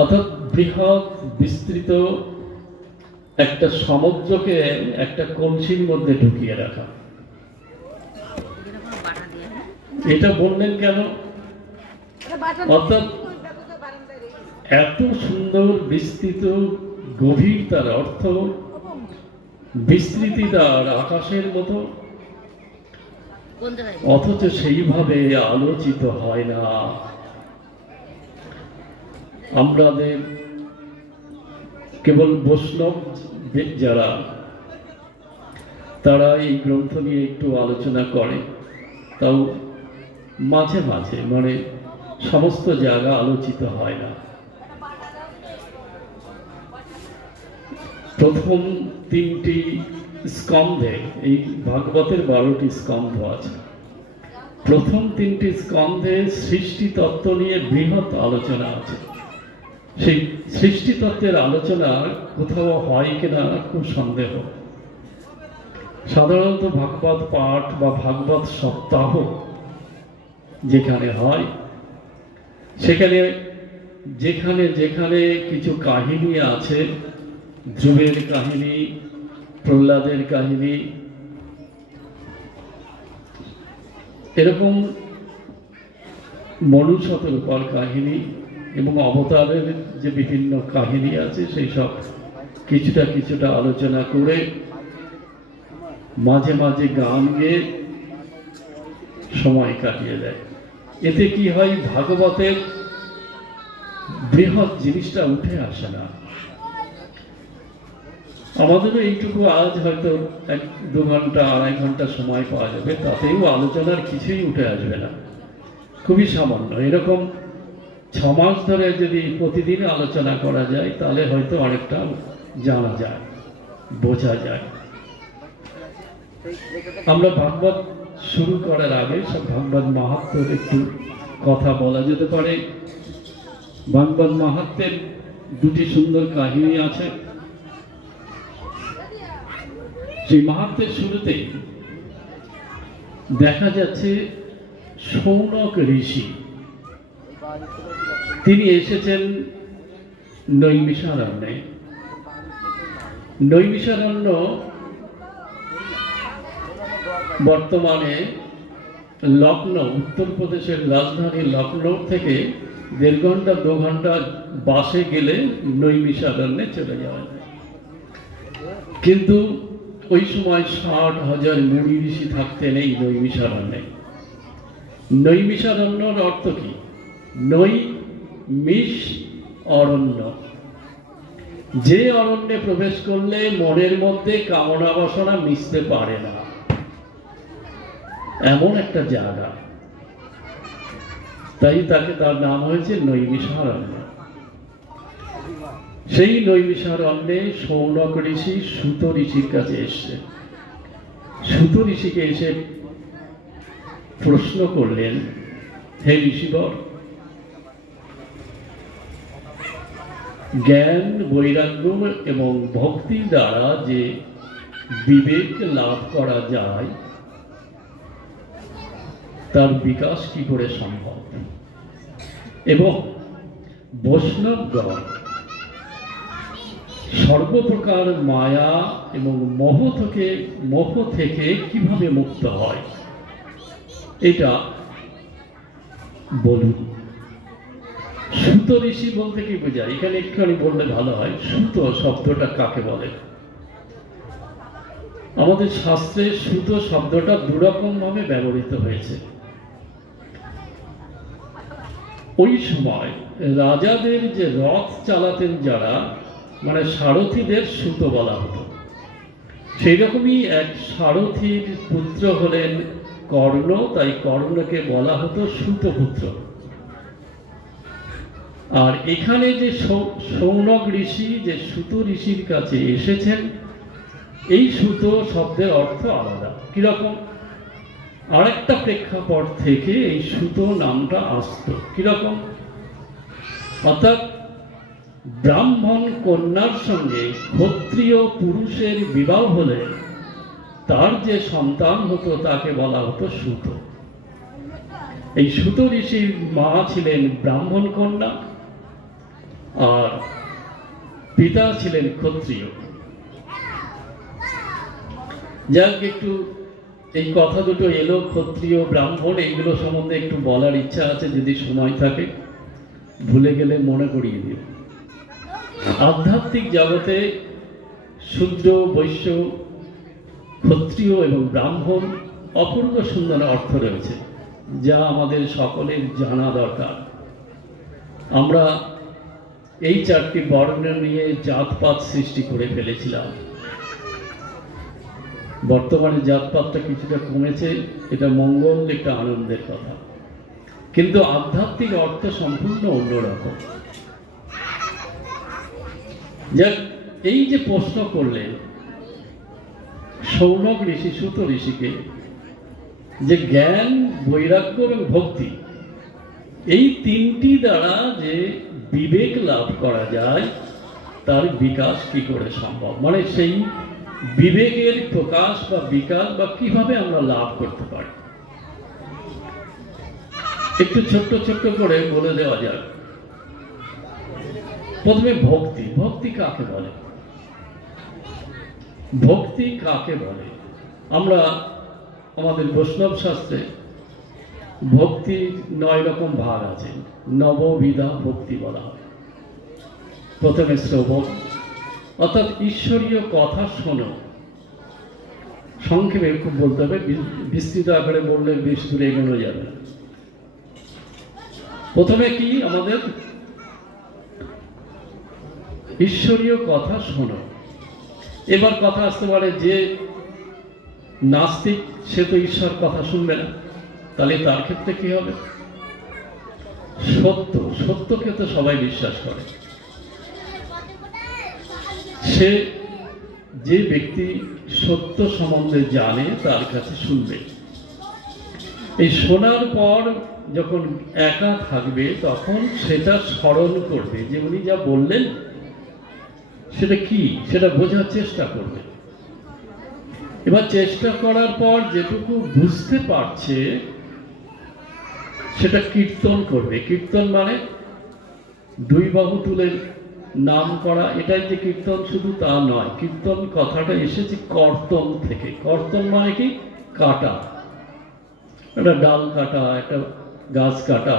অর্থাৎ বৃহৎ বিস্তৃত একটা সমুদ্রকে একটা কলসির মধ্যে ঢুকিয়ে রাখা। এটা বললেন কেন? অর্থাৎ এত সুন্দর বিস্তৃত গভীর, তার অর্থ বিস্তৃতি তার আকাশের মতো, অথচ সেইভাবে আলোচিত হয় না। আমাদের কেবল বৈষ্ণব যারা, তারা এই গ্রন্থ নিয়ে একটু আলোচনা করে, তাও মাঝে মাঝে, মানে সমস্ত জায়গা আলোচিত হয় না। প্রথম 3টি স্কন্ধে, এই ভাগবতের 12টি স্কন্ধ আছে, প্রথম 3টি স্কন্ধে সৃষ্টি তত্ত্ব নিয়ে বৃহৎ আলোচনা আছে। সেই সৃষ্টি তত্ত্বের আলোচনা কোথাও হয় কিনা খুব সন্দেহ। সাধারণত ভাগবত পাঠ বা ভাগবত সপ্তাহ যেখানে হয়, সেখানে যেখানে যেখানে কিছু কাহিনী আছে, ধ্রুবের কাহিনী, প্রহ্লাদের কাহিনী, এরকম মনু শতরূপার কাহিনী এবং অবতারের যে বিভিন্ন কাহিনী আছে, সেই সব কিছুটা কিছুটা আলোচনা করে মাঝে মাঝে গান গেয়ে সময় কাটিয়ে দেয়। এতে কি হয়, ভাগবতের বৃহৎ জিনিসটা উঠে আসে না। আমাদেরও এইটুকু আজ হয়তো 1-2 ঘন্টা 2.5 ঘন্টা সময় পাওয়া যাবে, তাতেও আলোচনার কিছুই উঠে আসবে না, খুবই সামান্য। এরকম 6 মাস ধরে যদি প্রতিদিন আলোচনা করা যায়, তাহলে হয়তো অনেকটা জানা যায়, বোঝা যায়। আমরা ভাগবত শুরু করার আগে সব ভাগবত মাহাত্ম্যের একটু কথা বলা যেতে পারে। ভাগবত মাহাত্ম্যের 2টি সুন্দর কাহিনী আছে। সেই মাহাত্ম্যের শুরুতেই দেখা যাচ্ছে শৌনক ঋষি, তিনি এসেছেন নৈমিষারণ্যে। নৈমিষারণ্য বর্তমানে লখনৌ, উত্তরপ্রদেশের রাজধানী লখনৌ থেকে 1.5 ঘন্টা 2 ঘন্টা বাসে গেলে নৈমিষারণ্যে চলে যাওয়া যায়। কিন্তু ওই সময় 60,000 মুনি ঋষি থাকতেন এই নৈমিষারণ্যে। নৈমিষারণ্যর অর্থ কি? নৈমিষ অরণ্য, যে অরণ্যে প্রবেশ করলে মনের মধ্যে কামনা বাসনা মিশতে পারে না, এমন একটা জায়গা, তাই তার নাম হয়েছে নৈমিষারণ্য। সেই নৈমিষারণ্যে শৌনক ঋষি সুত ঋষির কাছে এসছে। সুত ঋষিকে এসে প্রশ্ন করলেন, হে ঋষিবর, জ্ঞান, বৈরাগ্য এবং ভক্তি দ্বারা যে বিবেক লাভ করা যায়, তার বিকাশ কি করে সম্ভব? এবং বৈষ্ণবগণ সর্বপ্রকার মায়া এবং মোহ থেকে কিভাবে মুক্ত হয়, এটা বলুন। সুত ঋষি বলতে কি বোঝায়? এখানে একটুখানি বললে ভালো হয়, সুত শব্দটা কাকে বলে? আমাদের শাস্ত্রে সুত শব্দটা 2 রকম ভাবে ব্যবহৃত হয়েছে। ওই সময় রাজাদের যে রথ চালাতেন যারা, মানে সারথীদের সুত বলা হতো। সেই রকমই এক সারথীর পুত্র হলেন কর্ণ, তাই কর্ণকে বলা হতো সুতপুত্র। আর এখানে যে শৌনক ঋষি, যে সুত ঋষির কাছে এসেছেন, এই সুত শব্দের অর্থ আলাদা। কিরকম? আরেকটা প্রেক্ষাপট থেকে এই সুত নামটা আসতো। কিরকম? অর্থাৎ ব্রাহ্মণ কন্যার সঙ্গে ক্ষত্রিয় পুরুষের বিবাহ হলে তার যে সন্তান হতো তাকে বলা হতো সুত। এই সুত ঋষির মা ছিলেন ব্রাহ্মণ কন্যা, আর পিতা ছিলেন ক্ষত্রিয়। যাক, একটু এই কথা দুটো এলো, ক্ষত্রিয় ব্রাহ্মণ, এইগুলো সম্বন্ধে একটু বলার ইচ্ছা আছে, যদি সময় থাকে, ভুলে গেলে মনে করিয়ে দিও। আধ্যাত্মিক জগতে শূদ্র, বৈশ্য, ক্ষত্রিয় এবং ব্রাহ্মণ অপূর্ব সুন্দর অর্থ রয়েছে, যা আমাদের সকলের জানা দরকার। আমরা এই চারটি বর্ণ নিয়ে জাতপাত সৃষ্টি করে ফেলেছিলাম। বর্তমানে জাতপাতটা কিছুটা কমেছে, এটা মঙ্গল, একটা আনন্দের কথা, কিন্তু আধ্যাত্মিক অর্থ সম্পূর্ণ অন্যরকম। যাক, এই যে প্রশ্ন করলেন শৌনক ঋষি সুত ঋষিকে, যে জ্ঞান, বৈরাগ্য এবং ভক্তি, এই তিনটি দ্বারা যে বিবেক লাভ করা যায়, তার বিকাশ কি করে সম্ভব, মানে সেই বিবেকের প্রকাশ বা বিকাশ বা কিভাবে আমরা লাভ করতে পারি, একটু ছোট্ট ছোট্ট করে বলে দেওয়া যাক। প্রথমে ভক্তি। ভক্তি কাকে বলে? ভক্তি কাকে বলে? আমরা আমাদের বৈষ্ণব শাস্ত্রে ভক্তির 9 রকম ভাগ আছে, নববিধা ভক্তি বলা হয়। প্রথমে শ্রবণ, অর্থাৎ ঈশ্বরীয় কথা শোনো। সংক্ষেপে খুব বলতে হবে, বিস্তৃত আকারে বললে বেশ দূরে এগোনো যাবে না। প্রথমে কি আমাদের ঈশ্বরীয় কথা শোনো। এবার কথা আসতে পারে যে নাস্তিক, সে তো ঈশ্বর কথা শুনবে না, তাহলে তার ক্ষেত্রে কি হবে? সত্য, সত্যকে তো সবাই বিশ্বাস করে। সে, যে ব্যক্তি সত্য সম্বন্ধে জানে, তার কাছে শুনবে। এই শোনার পর যখন একা থাকবে, তখন সেটা স্মরণ করবে, যে উনি যা বললেন সেটা কি, সেটা বোঝার চেষ্টা করবে। এবার চেষ্টা করার পর যেটুকু বুঝতে পারছে সেটা কীর্তন করবে। কীর্তন মানে 2 বাহু তুলে নাম করা, এটাই যে কীর্তন শুধু তা নয়। কীর্তন কথাটা এসেছে কর্তন থেকে। কর্তন মানে কি? কাটা, একটা ডাল কাটা, একটা গাছ কাটা,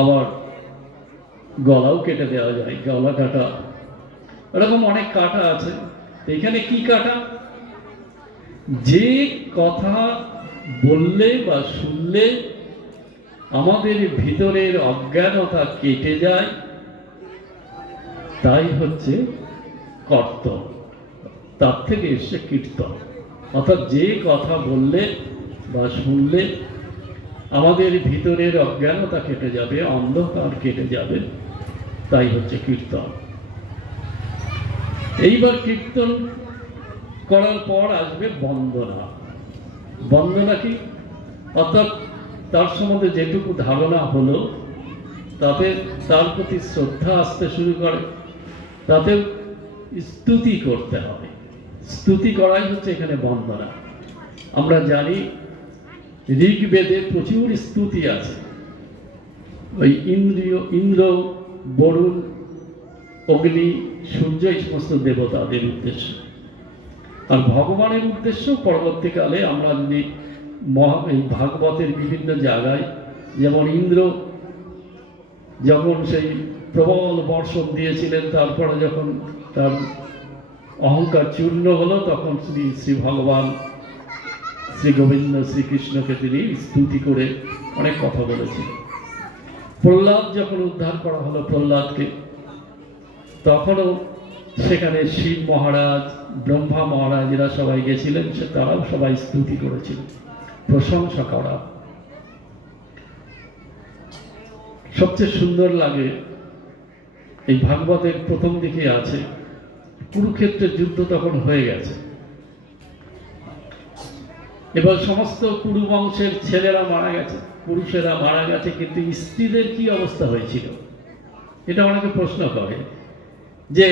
আবার গলাও কেটে দেওয়া যায়, গলা কাটা, এরকম অনেক কাটা আছে। এখানে কি কাটা? যে কথা বললে বা শুনলে আমাদের ভিতরের অজ্ঞানতা কেটে যায়, তাই হচ্ছে কর্তন। তার থেকে এসছে কীর্তন। অর্থাৎ যে কথা বললে বা শুনলে আমাদের ভিতরের অজ্ঞানতা কেটে যাবে, অন্ধকার কেটে যাবে, তাই হচ্ছে কীর্তন। এইবার কীর্তন করার পর আসবে বন্দনা। বন্দনা কি? অর্থাৎ তার সম্বন্ধে যেটুকু ধারণা হলো, তাতে তার প্রতি শ্রদ্ধা আসতে শুরু করে, তাতে স্তুতি করতে হবে। স্তুতি করাই হচ্ছে এখানে বন্দনা। আমরা জানি ঋগ্বেদে প্রচুর স্তুতি আছে, ওই ইন্দ্র, বরুণ, অগ্নি, সূর্য, এই সমস্ত দেবতাদের উদ্দেশ্য। আর ভগবানের উদ্দেশ্য পরবর্তীকালে আমরা যদি এই ভাগবতের বিভিন্ন জায়গায়, যেমন ইন্দ্র যখন সেই প্রবল বর্ষণ দিয়েছিলেন, তারপরে যখন তার অহংকার চূর্ণ হলো, তখন শ্রী ভগবান, শ্রী গোবিন্দ, শ্রীকৃষ্ণকে তিনি স্তুতি করে অনেক কথা বলেছিলেন। প্রহ্লাদ যখন উদ্ধার করা হলো প্রহ্লাদকে, তখনও সেখানে শিব মহারাজ, ব্রহ্মা মহারাজ, এরা সবাই গেছিলেন, তারাও সবাই স্তুতি করেছিলেন, প্রশংসা করা। সবচেয়ে সুন্দর লাগে এই ভাগবতের প্রথম দিকে আছে, কুরুক্ষেত্রের যুদ্ধ তখন হয়ে গেছে। এবার সমস্ত কুরু বংশের ছেলেরা মারা গেছে, পুরুষেরা মারা গেছে, কিন্তু স্ত্রীদের কি অবস্থা হয়েছিল? এটা অনেকে প্রশ্ন করে যে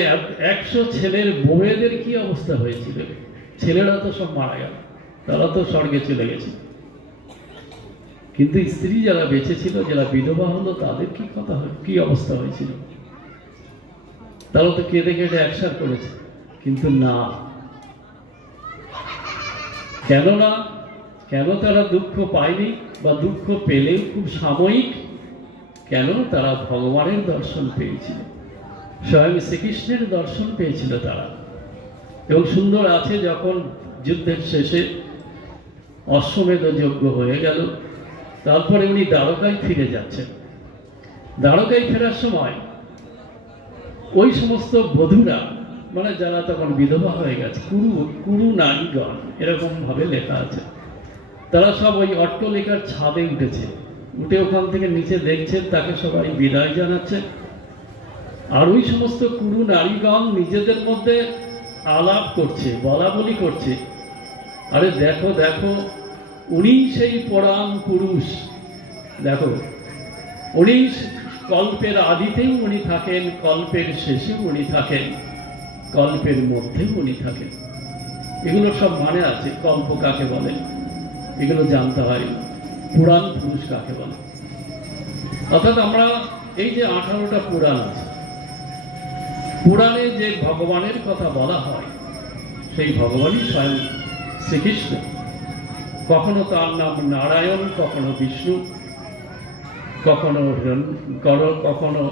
100 ছেলের বউয়েদের কি অবস্থা হয়েছিল? ছেলেরা তো সব মারা গেল, তারা তো স্বর্গে চলে গেছে, কিন্তু স্ত্রী যারা বেঁচে ছিল, যারা বিধবা হলো, তাদের কি কথা, কি অবস্থা হয়েছিল? তারা তো কেঁদে কেটে একসার করেছে, কিন্তু না। কেন তারা দুঃখ পায়নি, বা দুঃখ পেলেও খুব সাময়িক? কেন? তারা ভগবানের দর্শন পেয়েছিল, স্বয়ং শ্রীকৃষ্ণের দর্শন পেয়েছিল তারা। এবং সুন্দর আছে, যখন যুদ্ধের শেষে অশ্বমেধ যজ্ঞ হয়ে গেল, তারপরে উনি দ্বারকায় ফিরে যাচ্ছেন। দ্বারকায় ফেরার সময় ওই সমস্ত বধূরা, মানে যারা তখন বিধবা হয়ে গেছে, কুরু নারীগণ এরকম ভাবে লেখা আছে, তারা সব ওই অট্টলিকার ছাদে উঠেছে, উঠে ওখান থেকে নিচে দেখছেন, তাকে সবাই বিদায় জানাচ্ছে। আর ওই সমস্ত কুরু নারীগণ নিজেদের মধ্যে আলাপ করছে, বলা বলি করছে, আরে দেখো দেখো, উনি সেই পরাণ পুরুষ, দেখো উনি কল্পের আদিতেও উনি থাকেন, কল্পের শেষেও উনি থাকেন, কল্পের মধ্যেও উনি থাকেন। এগুলো সব মানে আছে, কল্প কাকে বলে এগুলো জানতে হয়, পুরাণ পুরুষ কাকে বলে। অর্থাৎ আমরা এই যে 18টা পুরাণ আছে, পুরাণে যে ভগবানের কথা বলা হয়, সেই ভগবানই স্বয়ং শ্রীকৃষ্ণ। কখনো তার নাম নারায়ণ, কখনো বিষ্ণু, কখনো কখনো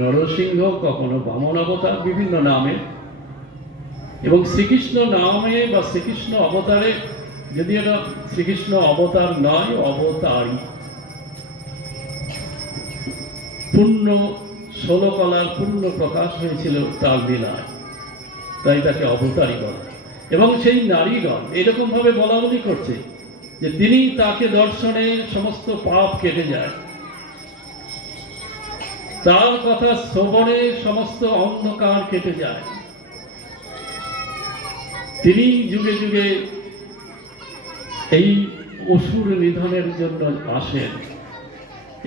নরসিংহ, কখনো বামন অবতার, বিভিন্ন নামে। এবং শ্রীকৃষ্ণ নামে বা শ্রীকৃষ্ণ অবতারে, যদি এটা শ্রীকৃষ্ণ অবতার নয়, অবতারই, পূর্ণ 16 কলার পূর্ণ প্রকাশ হয়েছিল তার লীলায়, তাই তাকে অবতারই বলে। এবং সেই নারীগণ এরকম ভাবে বলা বলি করছে যে তিনি তাকে দর্শনে সমস্ত পাপ কেটে যায়, তার কথা শ্রবণে সমস্ত অন্ধকার কেটে যায়, তিনি যুগে যুগে এই অসুর নিধনের জন্য আসেন।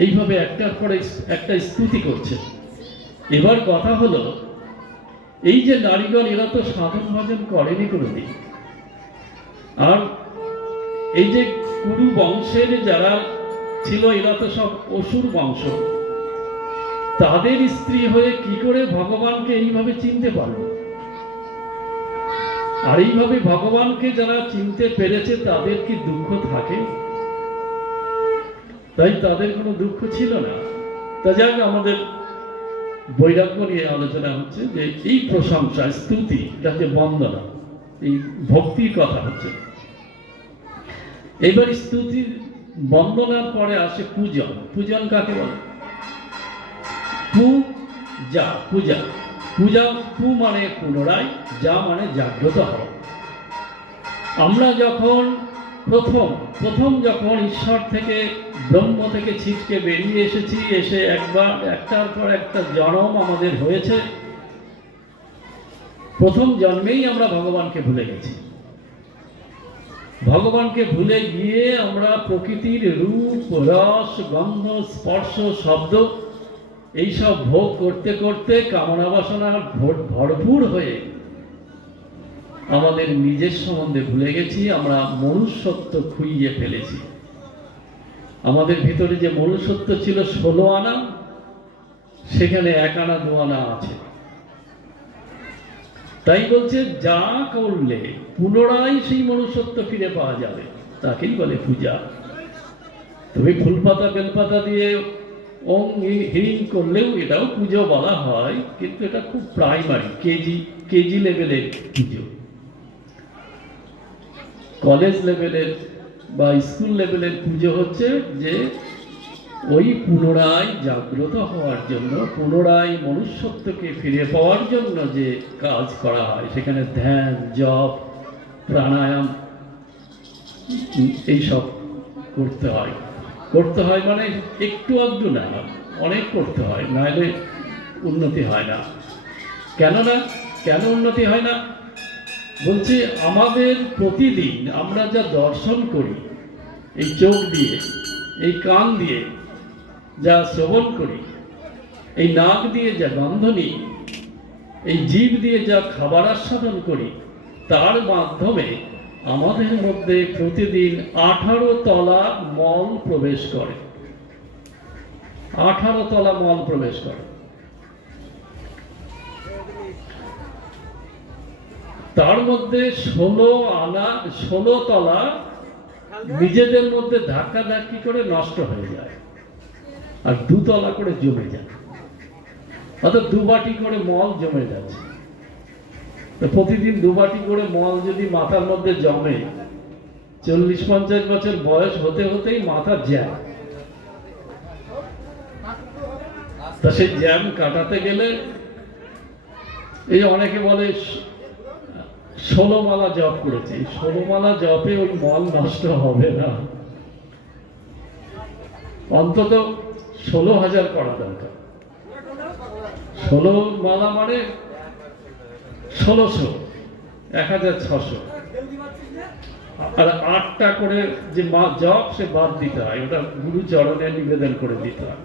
এইভাবে একটার পরে একটা স্তুতি করছে। এবার কথা হলো, এই যে নারীগণ, এরা তো সাধন ভজন করেনি কোনোদিন। আর এই যে কুরু বংশের যারা ছিল, এরা তো সব অসুর বংশ। তাদের স্ত্রী হয়ে কি করে ভগবানকে এইভাবে চিনতে পারল? আর এইভাবে ভগবানকে যারা চিনতে পেরেছে, তাদের কি দুঃখ থাকে? তাই তাদের কোনো দুঃখ ছিল না। তা যাক, আমাদের বৈরাগ্য নিয়ে আলোচনা হচ্ছে, যে এই প্রশংসা, স্তুতি, যাকে বন্দনা, এই ভক্তির কথা হচ্ছে। এবার স্তুতি বন্দনার পরে আসে পূজন। পূজন কাকে বলে? পূজা, পূজা, পূজা, পু মানে পুনরায়, যা মানে জাগ্রত হওয়া। আমরা যখন প্রথম যখন ঈশ্বর থেকে, ব্রহ্ম থেকে ছিটকে বেরিয়ে এসেছি, এসে একটার পর একটা জন্ম আমাদের হয়েছে, প্রথম জন্মেই আমরা ভগবানকে ভুলে গেছি। ভগবানকে ভুলে গিয়ে আমরা প্রকৃতির রূপ, রস, গন্ধ, স্পর্শ, শব্দ এইসব ভোগ করতে করতে কামনা বাসনা ভরপুর হয়ে আমাদের নিজের সম্বন্ধে ভুলে গেছি। আমরা মনুষ্যত্ব খুইয়ে ফেলেছি। আমাদের ভিতরে যে মনুষ্যত্ব ছিল 16 আনা, সেখানে 1 আনা 2 আনা আছে। তাই বলছে, যা করলে পুনরায় সেই মনুষ্যত্ব ফিরে পাওয়া যাবে, তাকেই বলে পূজা। তবে ফুলপাতা বেলপাতা দিয়ে ওং হিং করলেও এটাও পুজো বলা হয়, কিন্তু এটা খুব প্রাইমারি, কেজি লেভেলের পুজো। কলেজ লেভেলের বা স্কুল লেভেলের পুজো হচ্ছে যে ওই পুনরায় জাগ্রত হওয়ার জন্য, পুনরায় মনুষ্যত্বকে ফিরে পাওয়ার জন্য যে কাজ করা হয়, সেখানে ধ্যান, জপ, প্রাণায়াম এইসব করতে হয়। মানে একটু আধটু না, অনেক করতে হয়, নাহলে উন্নতি হয় না। কেন উন্নতি হয় না? বলছে, আমাদের প্রতিদিন আমরা যা দর্শন করি, এই চোখ দিয়ে, এই কান দিয়ে যা শ্রবণ করি, এই নাক দিয়ে যা গন্ধ নিই, এই জিভ দিয়ে যা খাবার আস্বাদন করি, তার মাধ্যমে আমাদের মধ্যে প্রতিদিন 18 তলা মল প্রবেশ করে। 18 তলা মল প্রবেশ করে। তার মধ্যে 16 তলা নিজেদের মধ্যে ধাক্কাধাক্কি করে নষ্ট হয়ে যায়, আর 2 তলা করে জমে যায়, অর্থাৎ 2 বাটি করে মল জমে যাচ্ছে। তো প্রতিদিন 2 বাটি করে মল যদি মাথার মধ্যে জমে, 40-50 বছর বয়স হতে হতেই মাথা জ্যাম। তা সেই জ্যাম কাটাতে গেলে এই অনেকে বলে 16 মালা জপ করেছে। 16 মালা জপে ওই মল নষ্ট হবে না, অন্তত 16,000 করা দরকার। 16 মালা মানে 1600, 1600। আর 8টা করে যে জপ সে বাদ দিতে হয়, ওটা গুরু চরণে নিবেদন করে দিতে হয়।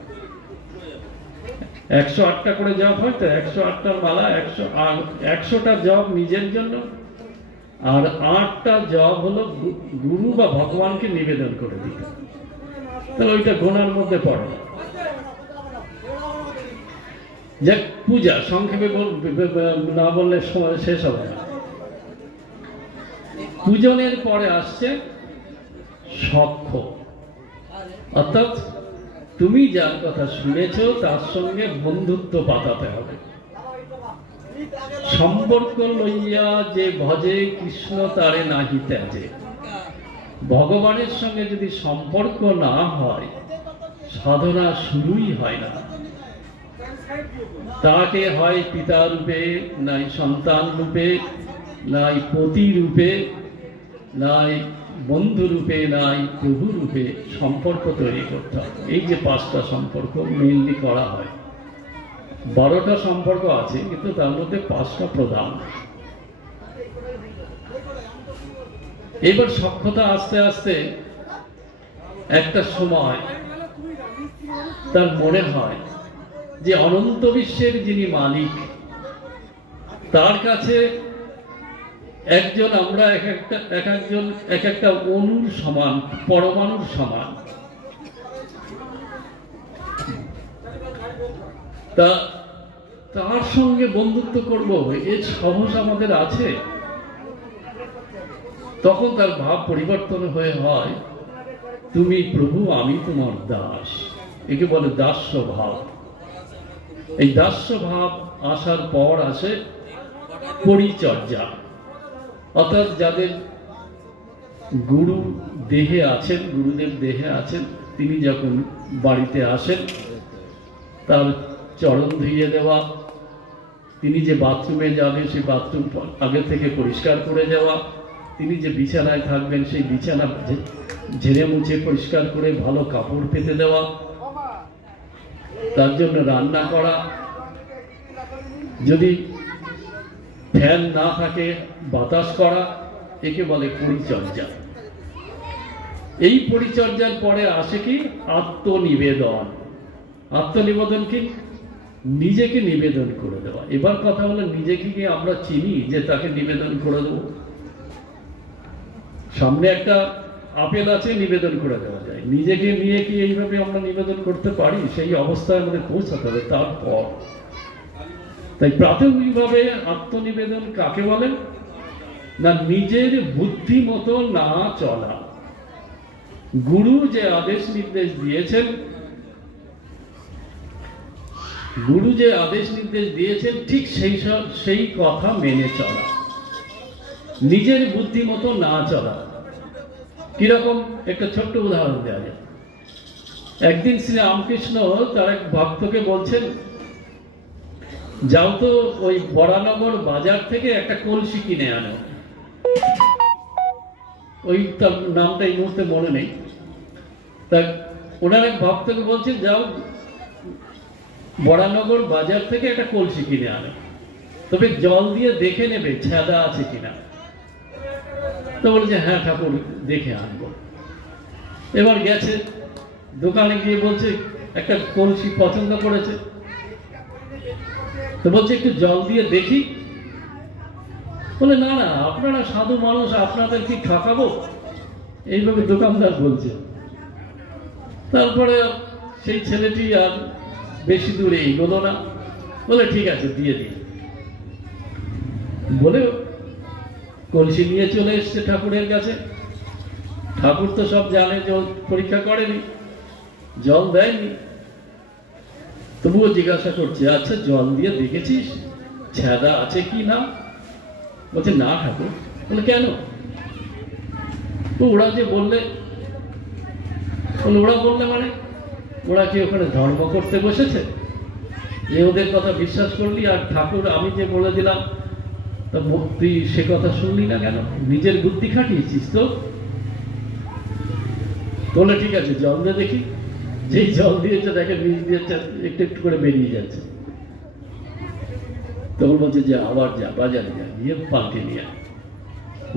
108টা করে জপ হয়, তো 108টার মালা 100টা জপ নিজের জন্য, আর 8টা জপ হলো গুরু বা ভগবানকে নিবেদন করে দিতে। তাহলে ওইটা গোনার মধ্যে পড়ে। যাক, পূজা সংক্ষেপে না বললে সময় শেষ হবে না। পূজনের পরে আসছে সখ্য, অর্থাৎ তুমি যার কথা শুনেছ তার সঙ্গে বন্ধুত্ব পাতাতে হবে। সম্পর্ক লইয়া যে ভজে কৃষ্ণ তারে নাহি ত্যাজে। ভগবানের সঙ্গে যদি সম্পর্ক না হয়, সাধনা শুরুই হয় না। তাকে হয় পিতা রূপে, নাই সন্তান রূপে, নাই পতি রূপে, নাই বন্ধু রূপে, নাই প্রভু রূপে সম্পর্ক তৈরি করতে হবে। এই যে 5টা সম্পর্ক মেইনলি করা হয়, 12টা সম্পর্ক আছে, কিন্তু তার মধ্যে 5টা প্রধান। এবার সখ্যতা আস্তে আস্তে একটা সময় তার মনে হয় যে অনন্ত বিশ্বের যিনি মালিক, তার কাছে একজন আমরা এক একটা অণুর সমান, পরমাণুর সমান। তার সঙ্গে বন্ধুত্ব করব, এর সাহস আমাদের আছে। তখন তার ভাব পরিবর্তন হয়ে হয়, তুমি প্রভু, আমি তোমার দাস। একে বলে দাস্য ভাব। এই দাস্য ভাব আসার পর আসে পরিচর্যা, অর্থাৎ যাদের গুরু দেহে আছেন, গুরুদেব দেহে আছেন, তিনি যখন বাড়িতে আসেন তার চরণ ধুইয়ে দেওয়া, তিনি যে বাথরুমে যাবেন সেই বাথরুম আগে থেকে পরিষ্কার করে দেওয়া, তিনি যে বিছানায় থাকবেন সেই বিছানা ঝেড়ে মুছে পরিষ্কার করে ভালো কাপড় পেতে দেওয়া, তার জন্য রান্না করা, যদি ফ্যান না থাকে বাতাস করা, একে বলে পরিচর্যা। এই পরিচর্যার পরে আসে কি আত্মনিবেদন। আত্মনিবেদন কি? নিজেকে নিবেদন করে দেওয়া। এবার কথা হলো, নিজেকে কি আমরা চিনি যে তাকে নিবেদন করে দেবো? সামনে একটা আপেল আছে, নিবেদন করে দেওয়া যায়। নিজেকে নিয়ে কি এইভাবে আমরা নিবেদন করতে পারি? সেই অবস্থায় আমাদের পৌঁছাতে হবে তারপর। তাই প্রাথমিকভাবে আত্মনিবেদন কাকে বলেন না, নিজের বুদ্ধি মতো না চলা। গুরু যে আদেশ নির্দেশ দিয়েছেন, ঠিক সেই কথা মেনে চলা, নিজের বুদ্ধি মতো না চলা। কিরকম? একটা ছোট্ট উদাহরণ দেওয়া যায়। একদিন শ্রী রামকৃষ্ণ তার এক ভক্তকে বলছেন, যাও তো ওই বরানগর বাজার থেকে একটা কলসি কিনে আনো। ওই তার নামটা এই মুহূর্তে মনে নেই। তা ওনার এক ভক্তকে বলছেন, যাও বরানগর বাজার থেকে একটা কলসি কিনে আনো, তবে জল দিয়ে দেখে নেবে ছেঁদা আছে কিনা। তো বলছে, হ্যাঁ ঠাকুর, দেখে আনবো। এবার গেছে দোকানে, গিয়ে বলছে একটা কলসি পছন্দ করেছে, তো বলছে একটু জল দিয়ে দেখি। বলে, না না, আপনারা সাধু মানুষ, আপনাদের কি ঠকাবো? এইভাবে দোকানদার বলছে। তারপরে সেই ছেলেটি আর বেশি দূরে এগোলো না, বলে ঠিক আছে দিয়ে দিই। বলে কলসি নিয়ে চলে এসছে ঠাকুরের কাছে। ঠাকুর তো সব জানে, জল পরীক্ষা করেনি, জল দেয়নি, তবুও জিজ্ঞাসা করছে, আচ্ছা জল দিয়ে দেখেছিস ছেদা আছে কি না? বলছে না ঠাকুর। বলে কেন? তো ওরা যে বললে, ওরা বললে মানে ওরা কি ওখানে ধর্ম করতে বসেছে যে ওদের কথা বিশ্বাস করলি? আর ঠাকুর আমি যে বলে দিলাম তা তুই সে কথা শুনলি না কেন? নিজের বুদ্ধি খাটিয়েছিস তো। বলে ঠিক আছে জল দিয়ে দেখি। যেই জল দিয়েছে দেখে বীজ দিয়েছে একটু একটু করে বেরিয়ে যাচ্ছে। তখন বলছে যে আবার যা বাজারে যা, গিয়ে পাল্টে নিয়ে।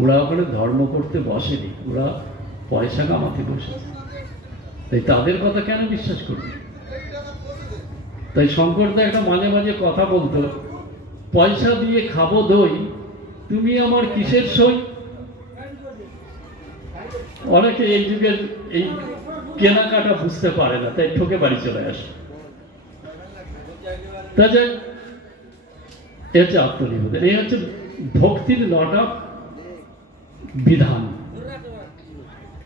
ওরা ওখানে ধর্ম করতে বসেনি, ওরা পয়সা কামাতে বসেছে। তাই তাদের কথা কেন বিশ্বাস করবে? তাই শঙ্করদা একটা মাঝে মাঝে কথা বলতো, পয়সা দিয়ে খাবো দই, তুমি আমার কিসের সই? অনেকে এই যুগের এই কেনাকাটা বুঝতে পারে না, তাই ঠকে বাড়ি চলে আসে। তাই এ হচ্ছে আত্মনিবেদন, এই হচ্ছে ভক্তির 9টা বিধান।